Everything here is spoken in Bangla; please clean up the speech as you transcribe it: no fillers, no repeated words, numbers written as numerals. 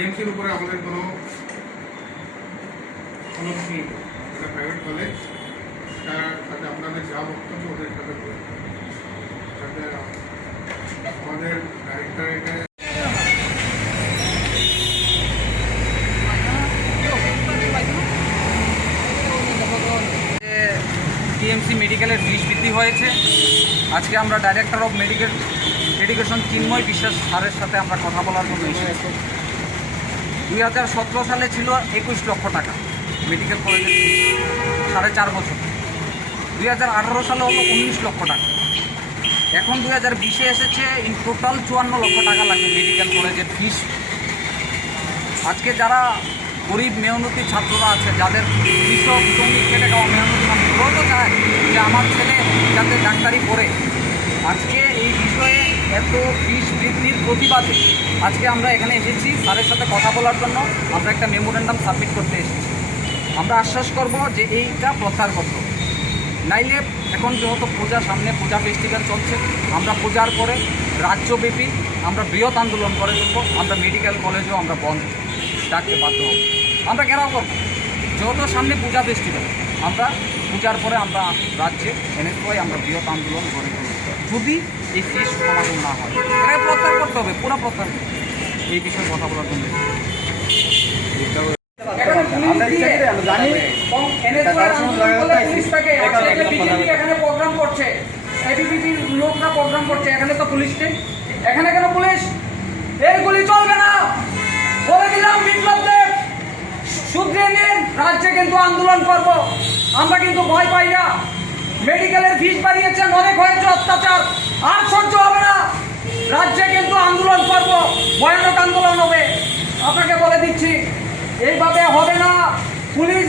এমসির উপরে আমাদের কোনো সমস্যা নেই। এটা প্রাইভেট কলেজ, তার সাথে আপনাদের যা বক্তব্য ওদের সাথে বলে সাথে আমাদের ডাইরেক্টর এটা টিএমসি মেডিকেলের ফিস বৃদ্ধি হয়েছে। আজকে আমরা ডাইরেক্টর অফ মেডিকেল এডুকেশন চিন্ময় বিশ্বাস স্যারের সাথে আমরা কথা বলার জন্য এসেছি। 2017 সালে ছিল 21 লক্ষ টাকা মেডিকেল কলেজের ফিস, 4.5 বছর। 2018 সালে হলো 19 লক্ষ টাকা। এখন 2020-এ এসেছে ইন টোটাল 54 লক্ষ টাকা লাগবে মেডিকেল কলেজের ফিস। আজকে যারা গরিব মেহনতি ছাত্ররা আছে, যাদের কৃষক শ্রমিক খেটে খাওয়া মেহনতি মানুষ, ওরাও তো চায় যে আমার ছেলে যাতে ডাক্তারি পড়ে। আজকে এই বিষয়ে এত ফিস বৃদ্ধির প্রতিবাদে আজকে আমরা এখানে এসেছি স্যারের সাথে কথা বলার জন্য। আমরা একটা মেমোরেন্ডাম সাবমিট করতে এসেছি। আমরা আশ্বাস করব যে এইটা প্রত্যাহার করতে হবে, নাইলে এখন যেহেতু পূজা সামনে, পূজা ফেস্টিভ্যাল চলছে, আমরা পূজার পরে রাজ্যব্যাপী আমরা বৃহৎ আন্দোলন করে দেবো। আমরা মেডিকেল কলেজেও আমরা বন্ধ ডাকতে বাধ্য হব। আমরা ঘেরাও করব, যেহেতু সামনে পূজা ফেস্টিভ্যাল। আমরা পূজার পরে আমরা রাজ্যে এনএসওয়াই আমরা বৃহৎ আন্দোলন করে দেবো যদি এই ফিস সমাধান না হয়। এটাকে প্রত্যাহার করতে হবে, পুরো প্রত্যাহার করতে হবে। এই বিষয়ে কথা বলার জন্য এখানে প্রোগ্রাম করছে, এবিপিপির লোকরা প্রোগ্রাম করছে, এখানে তো পুলিশ নেই। এখানে কেন পুলিশ? এইগুলি চলবে না, বলে দিলাম। বিপ্লবদের শুধরে নিন, রাজ্যে কিন্তু আন্দোলন করব। আমরা কিন্তু ভয় পাই না। মেডিকেলের ফিস বাড়িয়েছেন, অনেক হয়েছে অত্যাচার, আর সহ্য হবে না। রাজ্যে কিন্তু আন্দোলন করব, ভয়ানক আন্দোলন হবে। আপনাকে বলে দিচ্ছি, এইভাবে হবে না। পুলিশ